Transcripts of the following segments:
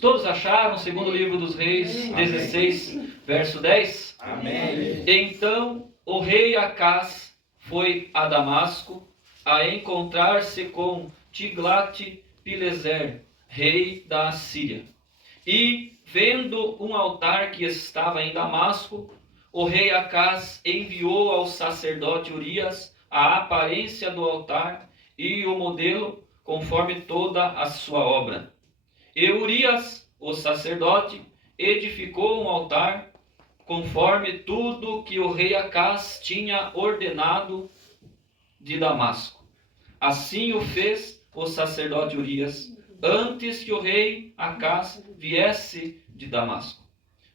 Todos acharam? Segundo o livro dos Reis, 16, verso 10. Amém. Então o rei Acaz foi a Damasco a encontrar-se com Tiglat-Pileser, rei da Assíria. E, vendo um altar que estava em Damasco, o rei Acaz enviou ao sacerdote Urias a aparência do altar e o modelo, conforme toda a sua obra. E Urias, o sacerdote, edificou um altar, conforme tudo que o rei Acaz tinha ordenado de Damasco. Assim o fez o sacerdote Urias, antes que o rei Acaz viesse de Damasco.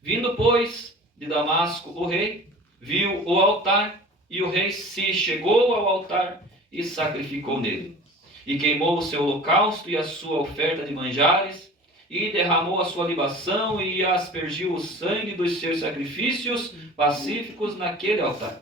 Vindo, pois, de Damasco, o rei viu o altar, e o rei se chegou ao altar e sacrificou nele. E queimou o seu holocausto e a sua oferta de manjares, e derramou a sua libação e aspergiu o sangue dos seus sacrifícios pacíficos naquele altar.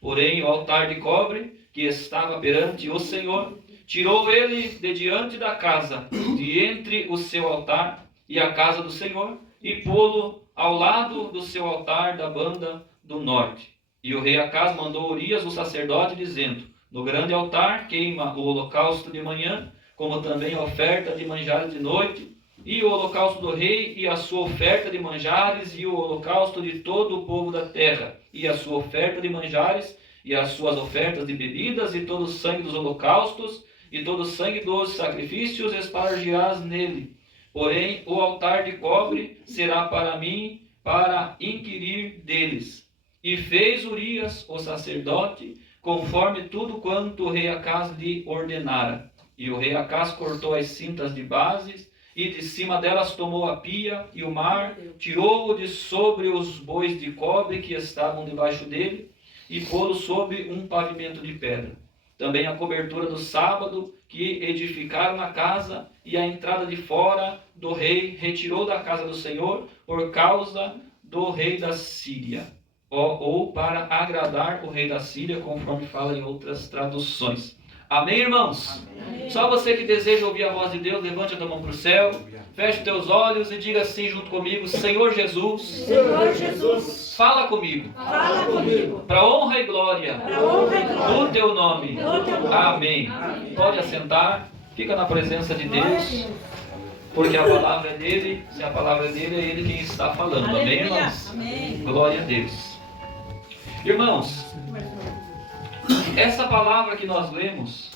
Porém, o altar de cobre que estava perante o Senhor, tirou ele de diante da casa, de entre o seu altar e a casa do Senhor, e pô-lo ao lado do seu altar da banda do norte. E o rei Acaz mandou Urias, o sacerdote, dizendo: no grande altar queima o holocausto de manhã, como também a oferta de manjares de noite, e o holocausto do rei, e a sua oferta de manjares, e o holocausto de todo o povo da terra, e a sua oferta de manjares, e as suas ofertas de bebidas, e todo o sangue dos holocaustos, e todo o sangue dos sacrifícios espargirás nele. Porém, o altar de cobre será para mim, para inquirir deles. E fez Urias, o sacerdote, conforme tudo quanto o rei Acaz lhe ordenara. E o rei Acaz cortou as cintas de bases, e de cima delas tomou a pia e o mar, tirou-o de sobre os bois de cobre que estavam debaixo dele, e pô-lo sobre um pavimento de pedra. Também a cobertura do sábado que edificaram na casa, e a entrada de fora do rei retirou da casa do Senhor, por causa do rei da Síria, ou para agradar o rei da Síria, conforme fala em outras traduções. Amém, irmãos? Amém. Só você que deseja ouvir a voz de Deus, levante a tua mão para o céu, feche os teus olhos e diga assim junto comigo: Senhor Jesus, Senhor Jesus, fala comigo, fala comigo, para honra e glória para honra e glória do teu nome. do teu nome. Amém. Amém. Pode assentar, fica na presença de Glória a Deus, Deus. porque a palavra é dele, se a palavra é dele, é ele quem está falando. Amém, Aleluia. irmãos? Amém. Glória a Deus. Irmãos, essa palavra que nós lemos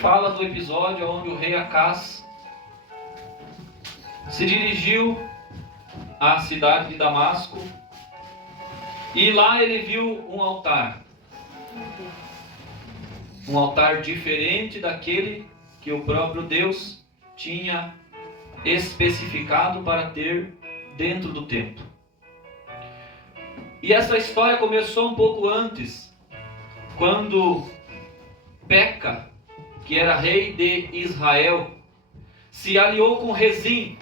fala do episódio onde o rei Acaz se dirigiu à cidade de Damasco, e lá ele viu um altar diferente daquele que o próprio Deus tinha especificado para ter dentro do templo. E essa história começou um pouco antes, quando Peca, que era rei de Israel, se aliou com Rezim,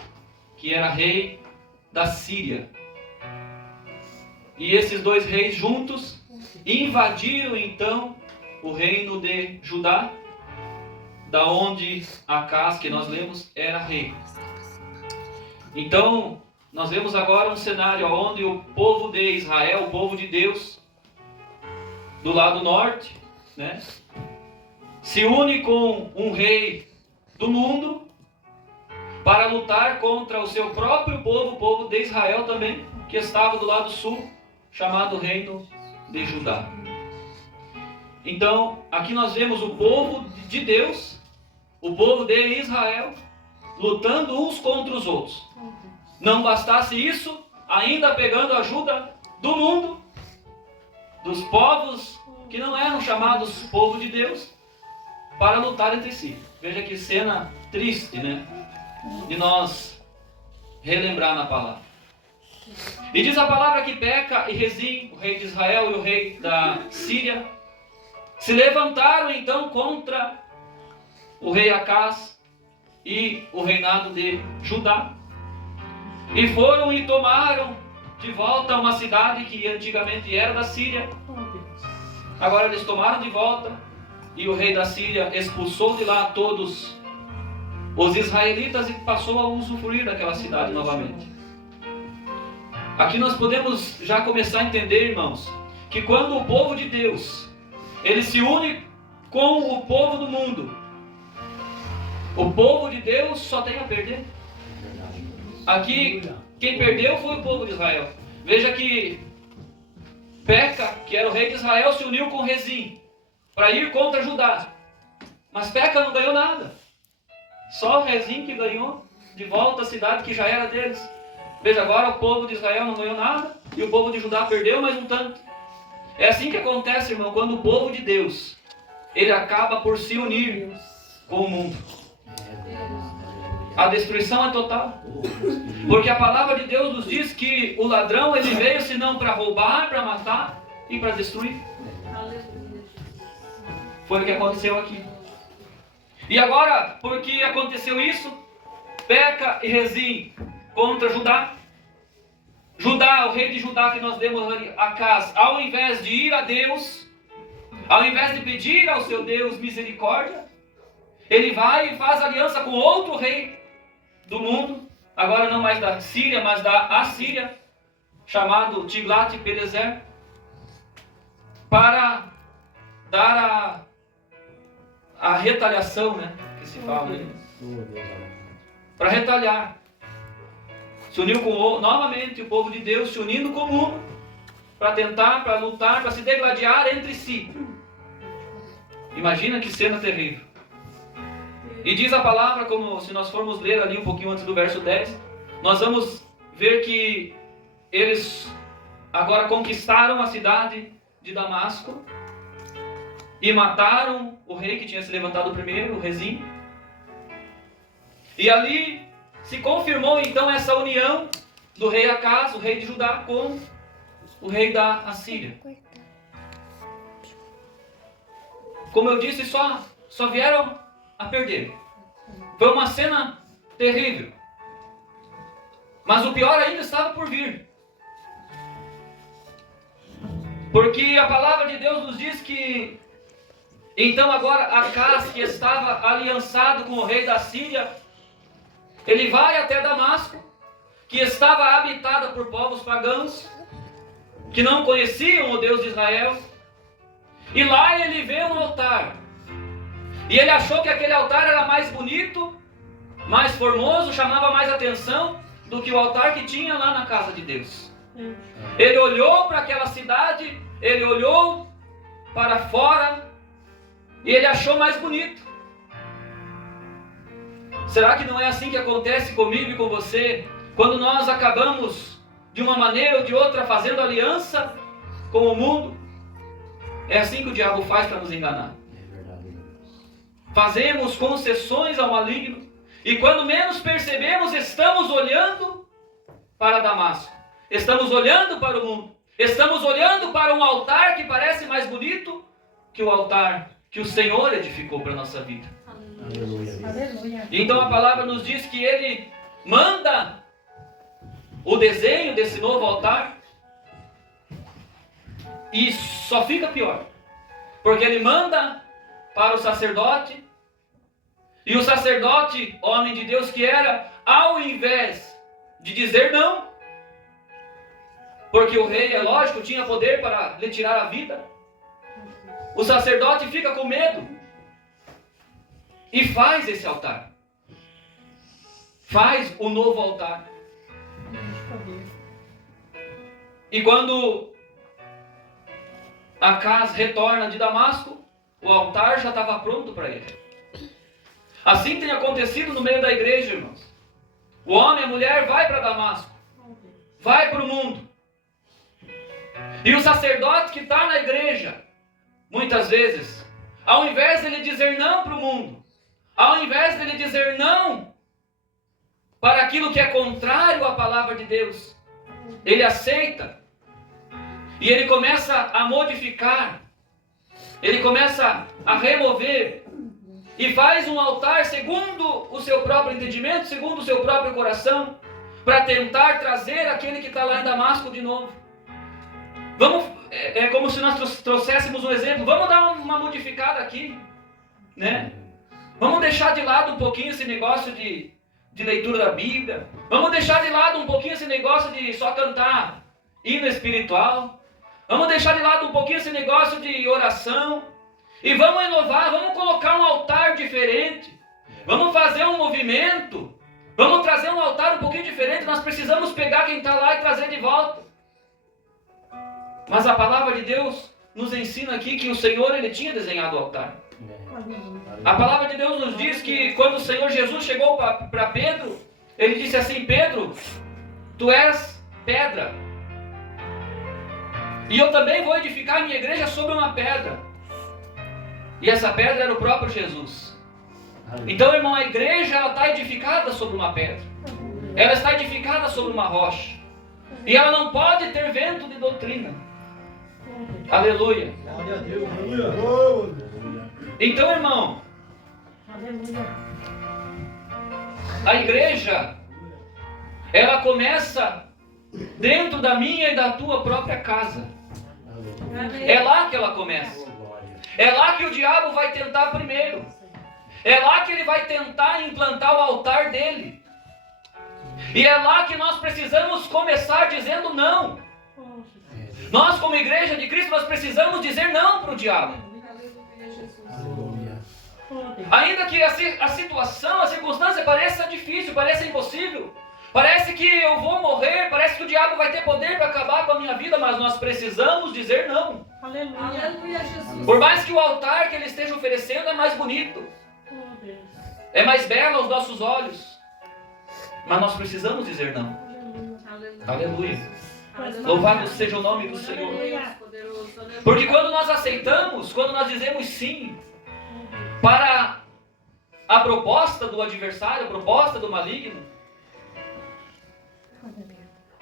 que era rei da Síria. E esses dois reis juntos invadiram então o reino de Judá, da onde Acaz, que nós lemos, era rei. Então, nós vemos agora um cenário onde o povo de Israel, o povo de Deus, do lado norte, né, se une com um rei do mundo para lutar contra o seu próprio povo, o povo de Israel também, que estava do lado sul, chamado Reino de Judá. Então, aqui nós vemos o povo de Deus, o povo de Israel, lutando uns contra os outros. Não bastasse isso, ainda pegando ajuda do mundo, dos povos que não eram chamados povo de Deus, para lutar entre si. Veja que cena triste, né? De nós relembrar na palavra. E diz a palavra que Peca e Rezim, o rei de Israel e o rei da Síria, se levantaram então contra o rei Acaz e o reinado de Judá. E foram e tomaram de volta uma cidade que antigamente era da Síria. Agora eles tomaram de volta, e o rei da Síria expulsou de lá todos os israelitas e passou a usufruir daquela cidade novamente. Aqui nós podemos já começar a entender, irmãos, que quando o povo de Deus, ele se une com o povo do mundo, o povo de Deus só tem a perder. Aqui, quem perdeu foi o povo de Israel. Veja que Peca, que era o rei de Israel, se uniu com Rezim para ir contra Judá. Mas Peca não ganhou nada. Só Rezim que ganhou de volta a cidade que já era deles. Veja, agora o povo de Israel não ganhou nada e o povo de Judá perdeu mais um tanto. É assim que acontece, irmão, quando o povo de Deus, ele acaba por se unir com o mundo. A destruição é total. Porque a palavra de Deus nos diz que o ladrão, ele veio senão para roubar, para matar e para destruir. Foi o que aconteceu aqui. E agora, porque aconteceu isso, Peca e Rezim contra Judá. Judá, o rei de Judá que nós demos a casa, ao invés de ir a Deus, ao invés de pedir ao seu Deus misericórdia, ele vai e faz aliança com outro rei do mundo, agora não mais da Síria, mas da Assíria, chamado Tiglat-Pileser, para dar a retaliação, né, que se fala aí, para retaliar. Se uniu novamente o povo de Deus, se unindo com o mundo, para tentar, para lutar, para se degladiar entre si. Imagina que cena terrível. E diz a palavra, como se nós formos ler ali um pouquinho antes do verso 10, nós vamos ver que eles agora conquistaram a cidade de Damasco e mataram o rei que tinha se levantado primeiro, o Rezim. E ali se confirmou então essa união do rei Acaz, o rei de Judá, com o rei da Assíria. Como eu disse, só vieram a perder. Foi uma cena terrível. Mas o pior ainda estava por vir. Porque a palavra de Deus nos diz que então agora Acaz, que estava aliançado com o rei da Síria, ele vai até Damasco, que estava habitada por povos pagãos, que não conheciam o Deus de Israel. E lá ele vê um altar. E ele achou que aquele altar era mais bonito, mais formoso, chamava mais atenção do que o altar que tinha lá na casa de Deus. Ele olhou para aquela cidade, ele olhou para fora e ele achou mais bonito. Será que não é assim que acontece comigo e com você, quando nós acabamos de uma maneira ou de outra fazendo aliança com o mundo? É assim que o diabo faz para nos enganar. Fazemos concessões ao maligno e quando menos percebemos, estamos olhando para Damasco, estamos olhando para o mundo, estamos olhando para um altar que parece mais bonito que o altar que o Senhor edificou para a nossa vida. Aleluia. Então a palavra nos diz que ele manda o desenho desse novo altar e só fica pior, porque ele manda para o sacerdote, e o sacerdote, homem de Deus que era, ao invés de dizer não, porque o rei, é lógico, tinha poder para lhe tirar a vida, o sacerdote fica com medo e faz esse altar, faz o novo altar. E quando Acaz retorna de Damasco, o altar já estava pronto para ele. Assim tem acontecido no meio da igreja, irmãos. O homem e a mulher vai para Damasco, vai para o mundo. E o sacerdote que está na igreja, muitas vezes, ao invés de ele dizer não para o mundo, ao invés de ele dizer não para aquilo que é contrário à palavra de Deus, ele aceita. E ele começa a modificar, ele começa a remover e faz um altar segundo o seu próprio entendimento, segundo o seu próprio coração, para tentar trazer aquele que está lá em Damasco de novo. É como se nós trouxéssemos um exemplo, vamos dar uma modificada aqui, né? Vamos deixar de lado um pouquinho esse negócio de leitura da Bíblia. Vamos deixar de lado um pouquinho esse negócio de só cantar hino espiritual. Vamos deixar de lado um pouquinho esse negócio de oração. E vamos inovar, vamos colocar um altar diferente. Vamos fazer um movimento. Vamos trazer um altar um pouquinho diferente. Nós precisamos pegar quem está lá e trazer de volta. Mas a palavra de Deus nos ensina aqui que o Senhor, Ele tinha desenhado o altar. A palavra de Deus nos diz que quando o Senhor Jesus chegou para Pedro, Ele disse assim: Pedro, tu és pedra. E eu também vou edificar a minha igreja sobre uma pedra. E essa pedra era o próprio Jesus. Então, irmão, a igreja está edificada sobre uma pedra. Ela está edificada sobre uma rocha. E ela não pode ter vento de doutrina. Aleluia. Então, irmão, a igreja, ela começa dentro da minha e da tua própria casa. É lá que ela começa. É lá que o diabo vai tentar primeiro. É lá que ele vai tentar implantar o altar dele. E é lá que nós precisamos começar dizendo não. Nós, como igreja de Cristo, nós precisamos dizer não para o diabo. Ainda que a situação, a circunstância pareça difícil, pareça impossível, parece que eu vou morrer, parece que o diabo vai ter poder para acabar com a minha vida, mas nós precisamos dizer não. Aleluia, Jesus. Por mais que o altar que ele esteja oferecendo é mais bonito, é mais belo aos nossos olhos, mas nós precisamos dizer não. Aleluia. Louvado seja o nome do Senhor. Porque quando nós aceitamos, quando nós dizemos sim para a proposta do adversário, a proposta do maligno,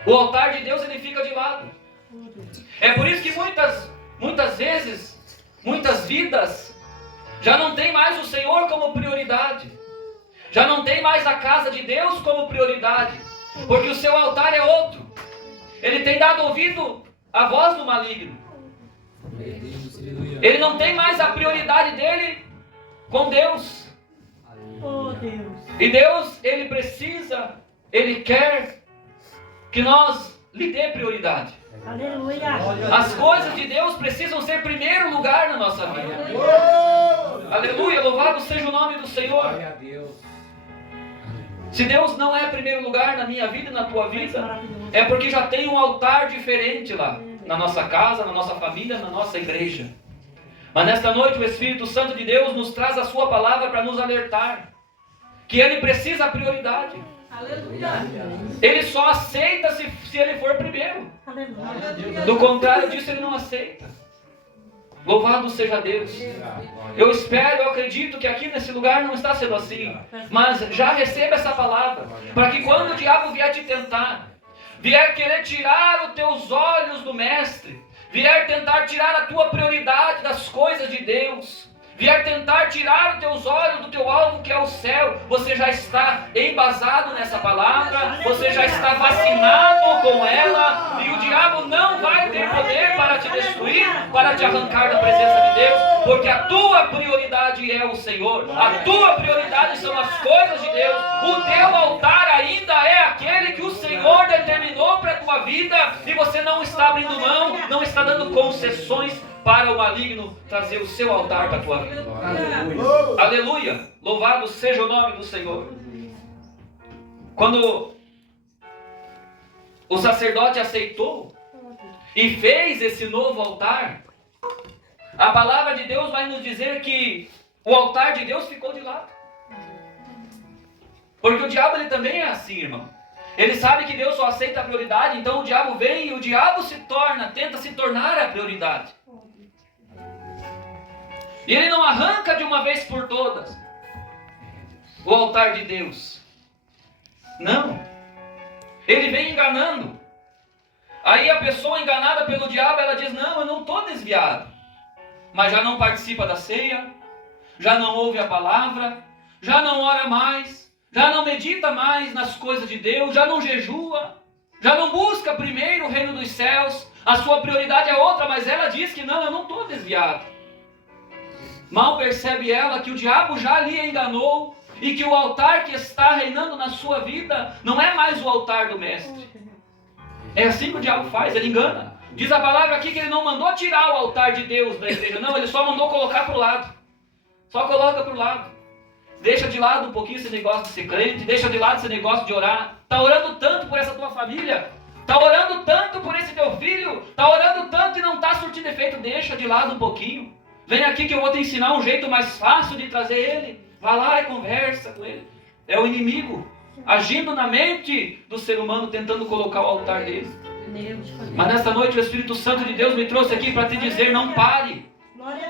o altar de Deus ele fica de lado. É por isso que muitas vezes, muitas vidas já não tem mais o Senhor como prioridade. Já não tem mais a casa de Deus como prioridade. Porque o seu altar é outro. Ele tem dado ouvido à voz do maligno. Ele não tem mais a prioridade dele com Deus. E Deus, Ele precisa, Ele quer que nós lhe dê prioridade. Aleluia. As coisas de Deus precisam ser primeiro lugar na nossa vida. Aleluia, louvado seja o nome do Senhor. Se Deus não é primeiro lugar na minha vida e na tua vida, é porque já tem um altar diferente lá, na nossa casa, na nossa família, na nossa igreja. Mas nesta noite o Espírito Santo de Deus nos traz a sua palavra para nos alertar que Ele precisa a prioridade. Aleluia. Ele só aceita se Ele for primeiro. Aleluia. Do contrário disso, Ele não aceita. Louvado seja Deus. Eu espero, eu acredito que aqui nesse lugar não está sendo assim. Mas já receba essa palavra. Para que quando o diabo vier te tentar, vier querer tirar os teus olhos do Mestre, vier tentar tirar a tua prioridade das coisas de Deus, vier tentar tirar os teus olhos do teu alvo que é o céu, você já está embasado nessa palavra, você já está vacinado com ela, e o diabo não vai ter poder para te destruir, para te arrancar da presença de Deus, porque a tua prioridade é o Senhor, a tua prioridade são as coisas de Deus, o teu altar ainda é aquele que o Senhor determinou para a tua vida, e você não está abrindo mão, não está dando concessões para o maligno trazer o seu altar para a tua vida. Aleluia. Aleluia. Louvado seja o nome do Senhor. Quando o sacerdote aceitou e fez esse novo altar, a palavra de Deus vai nos dizer que o altar de Deus ficou de lado. Porque o diabo ele também é assim, irmão. Ele sabe que Deus só aceita a prioridade, então o diabo vem e o diabo tenta se tornar a prioridade. E ele não arranca de uma vez por todas o altar de Deus. Não. Ele vem enganando. Aí a pessoa enganada pelo diabo, ela diz, não, eu não estou desviado. Mas já não participa da ceia, já não ouve a palavra, já não ora mais, já não medita mais nas coisas de Deus, já não jejua, já não busca primeiro o reino dos céus. A sua prioridade é outra, mas ela diz que não, eu não estou desviado. Mal percebe ela que o diabo já lhe enganou e que o altar que está reinando na sua vida não é mais o altar do mestre. É assim que o diabo faz, ele engana. Diz a palavra aqui que ele não mandou tirar o altar de Deus da igreja, não, ele só mandou colocar para o lado. Só coloca para o lado. Deixa de lado um pouquinho esse negócio de ser crente, deixa de lado esse negócio de orar. Está orando tanto por essa tua família, está orando tanto por esse teu filho, está orando tanto e não está surtindo efeito, deixa de lado um pouquinho. Vem aqui que eu vou te ensinar um jeito mais fácil de trazer ele. Vai lá e conversa com ele. É o inimigo agindo na mente do ser humano, tentando colocar o altar dele. Mas nesta noite o Espírito Santo de Deus me trouxe aqui para te dizer, não pare.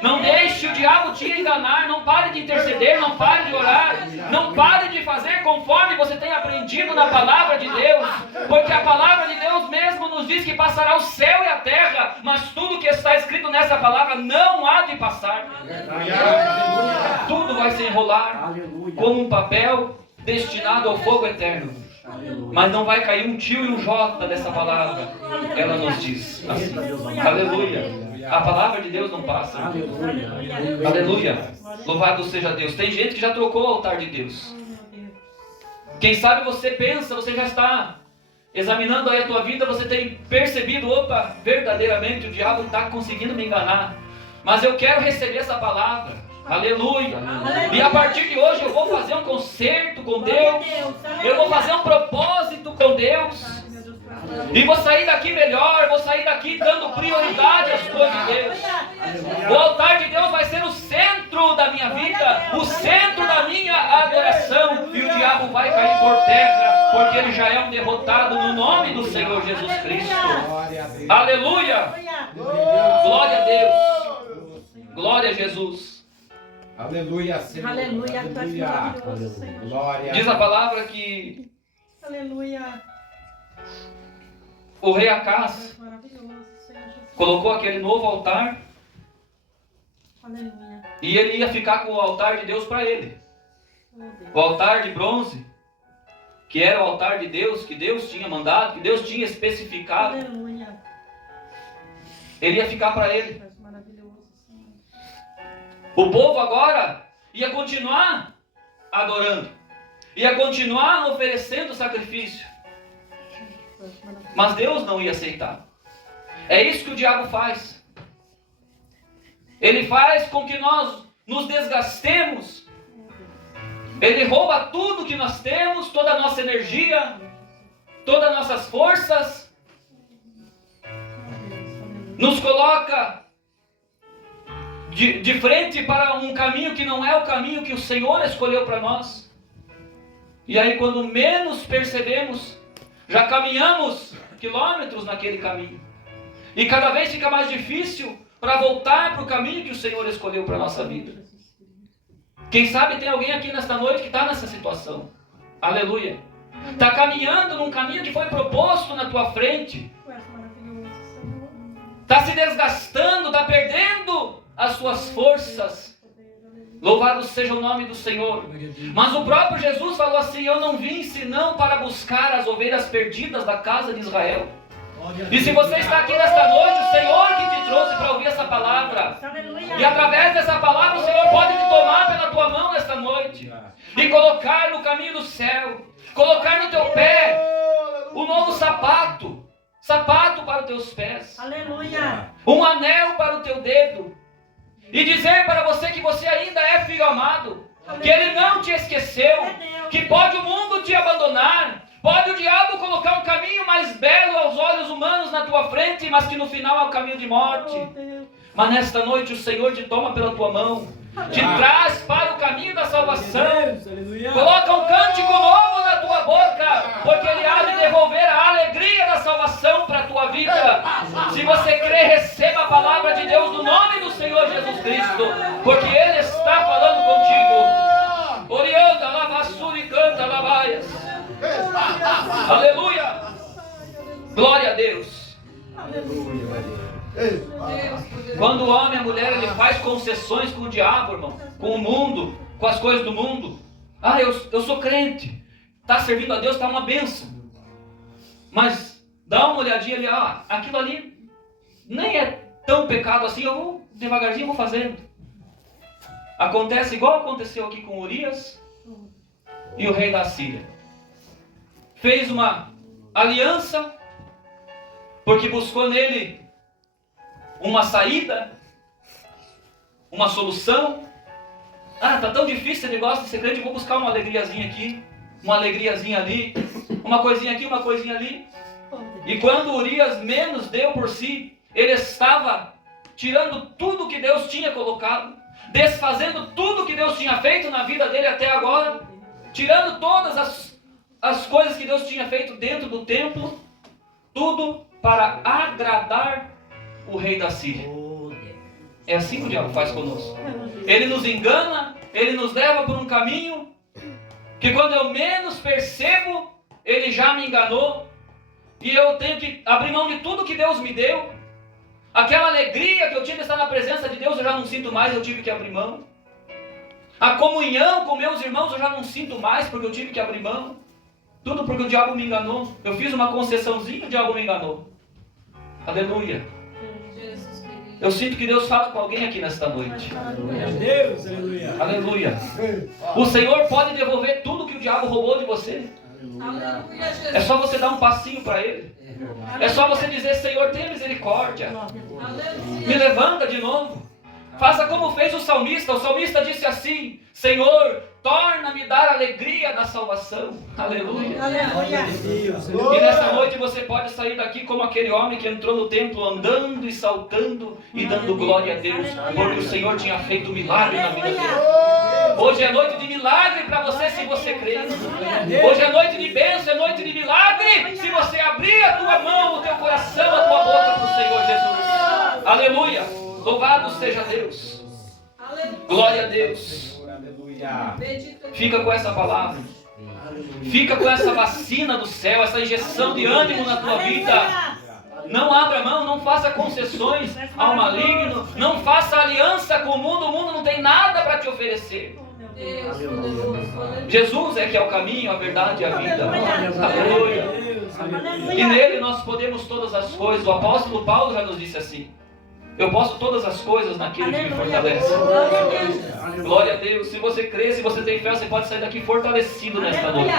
Não deixe o diabo te enganar, não pare de interceder, não pare de orar, não pare de fazer conforme você tem aprendido na palavra de Deus, porque a palavra de Deus mesmo nos diz que passará o céu e a terra, mas tudo que está escrito nessa palavra não há de passar. Tudo vai se enrolar como um papel destinado ao fogo eterno, mas não vai cair um tio e um jota dessa palavra. Ela nos diz assim. Aleluia. A palavra de Deus não passa. Aleluia. Louvado seja Deus. Tem gente que já trocou o altar de Deus. Quem sabe você pensa, você já está examinando aí a tua vida, você tem percebido, opa, verdadeiramente o diabo está conseguindo me enganar. Mas eu quero receber essa palavra. Aleluia. E a partir de hoje eu vou fazer um concerto com Deus. Eu vou fazer um propósito com Deus. E vou sair daqui melhor, vou sair daqui dando prioridade às coisas de Deus. O altar de Deus vai ser o centro da minha vida, o centro da minha adoração. E o diabo vai cair por terra, porque ele já é um derrotado no nome do Senhor Jesus Cristo. Aleluia! Glória a Deus! Glória a Jesus! Aleluia, Senhor. Aleluia, Glória. Diz a palavra que aleluia. O rei Acaz colocou aquele novo altar e ele ia ficar com o altar de Deus para ele. O altar de bronze, que era o altar de Deus, que Deus tinha mandado, que Deus tinha especificado. Ele ia ficar para ele. O povo agora ia continuar adorando, ia continuar oferecendo sacrifício. Mas Deus não ia aceitar. É isso que o diabo faz. Ele faz com que nós nos desgastemos. Ele rouba tudo que nós temos, toda a nossa energia, todas as nossas forças. Nos coloca de frente para um caminho que não é o caminho que o Senhor escolheu para nós. E aí quando menos percebemos, já caminhamos quilômetros naquele caminho. E cada vez fica mais difícil para voltar para o caminho que o Senhor escolheu para a nossa vida. Quem sabe tem alguém aqui nesta noite que está nessa situação. Aleluia. Está caminhando num caminho que foi proposto na tua frente. Está se desgastando, está perdendo as suas forças. Louvado seja o nome do Senhor. Mas o próprio Jesus falou assim: eu não vim senão para buscar as ovelhas perdidas da casa de Israel. E se você está aqui nesta noite, o Senhor que te trouxe para ouvir essa palavra. E através dessa palavra o Senhor pode te tomar pela tua mão nesta noite e colocar no caminho do céu, colocar no teu pé o novo sapato para os teus pés, um anel para o teu dedo, e dizer para você que você ainda é filho amado, que Ele não te esqueceu, que pode o mundo te abandonar, pode o diabo colocar um caminho mais belo aos olhos humanos na tua frente, mas que no final é o caminho de morte. Mas nesta noite o Senhor te toma pela tua mão, te traz para o caminho da salvação, coloca um cântico novo na tua boca, porque Ele há de devolver a alegria da salvação para a tua vida. Se você crê, receba a palavra de Deus no nome do Senhor Jesus Cristo, porque Ele está falando contigo. Orianda, lavassura e canta, lavaias. Aleluia. Glória a Deus. Quando o homem e a mulher ele faz concessões com o diabo, irmão, com o mundo, com as coisas do mundo. Ah, eu sou crente, está servindo a Deus, está uma bênção. Mas dá uma olhadinha ali, aquilo ali nem é tão pecado assim, eu vou devagarzinho vou fazendo. Acontece igual aconteceu aqui com Urias e o rei da Síria. Fez uma aliança, porque buscou nele uma saída, uma solução. Ah, tá tão difícil esse negócio de ser crente, vou buscar uma alegriazinha aqui, uma alegriazinha ali, uma coisinha aqui, uma coisinha ali. E quando Urias menos deu por si, ele estava tirando tudo que Deus tinha colocado, desfazendo tudo que Deus tinha feito na vida dele até agora, tirando todas as coisas que Deus tinha feito dentro do templo, tudo para agradar o rei da Síria. É assim que o diabo faz conosco. Ele nos engana, ele nos leva por um caminho que quando eu menos percebo, ele já me enganou, e eu tenho que abrir mão de tudo que Deus me deu. Aquela alegria que eu tinha de estar na presença de Deus, eu já não sinto mais, eu tive que abrir mão. A comunhão com meus irmãos, eu já não sinto mais, porque eu tive que abrir mão. Tudo porque o diabo me enganou. Eu fiz uma concessãozinha, o diabo me enganou. Aleluia. Eu sinto que Deus fala com alguém aqui nesta noite. Deus, aleluia. Aleluia. O Senhor pode devolver tudo que o diabo roubou de você. É só você dar um passinho para Ele. É só você dizer: Senhor, tenha misericórdia. Me levanta de novo. Faça como fez o salmista. O salmista disse assim: Senhor, torna-me dar a alegria da salvação. Aleluia. E nessa noite você pode sair daqui como aquele homem que entrou no templo andando e saltando e dando glória a Deus, porque o Senhor tinha feito um milagre na vida dele. Hoje é noite de milagre para você, se você crer. Hoje é noite de bênção, é noite de milagre se você abrir a tua mão, o teu coração, a tua boca para o Senhor Jesus. Aleluia. Louvado seja Deus. Glória a Deus. Fica com essa palavra. Fica com essa vacina do céu, essa injeção de ânimo na tua vida. Não abra mão, não faça concessões ao maligno, não faça aliança com o mundo não tem nada para te oferecer. Jesus é que é o caminho, a verdade e a vida. Aleluia. E nele nós podemos todas as coisas. O apóstolo Paulo já nos disse assim: eu posso todas as coisas naquele que me fortalece. Glória a Deus. Se você crê, se você tem fé, você pode sair daqui fortalecido nesta noite.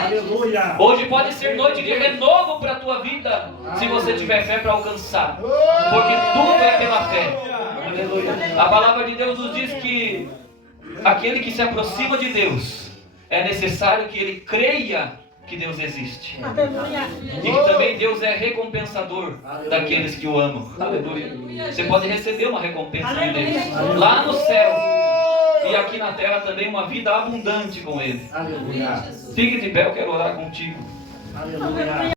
Hoje pode ser noite de renovo para a tua vida, se você tiver fé para alcançar. Porque tudo é pela fé. Aleluia. A palavra de Deus nos diz que aquele que se aproxima de Deus, é necessário que ele creia que Deus existe. E que também Deus é recompensador daqueles que o amam. Aleluia. Você pode receber uma recompensa de Deus lá no céu e aqui na terra também, uma vida abundante com Ele. Fique de pé, eu quero orar contigo.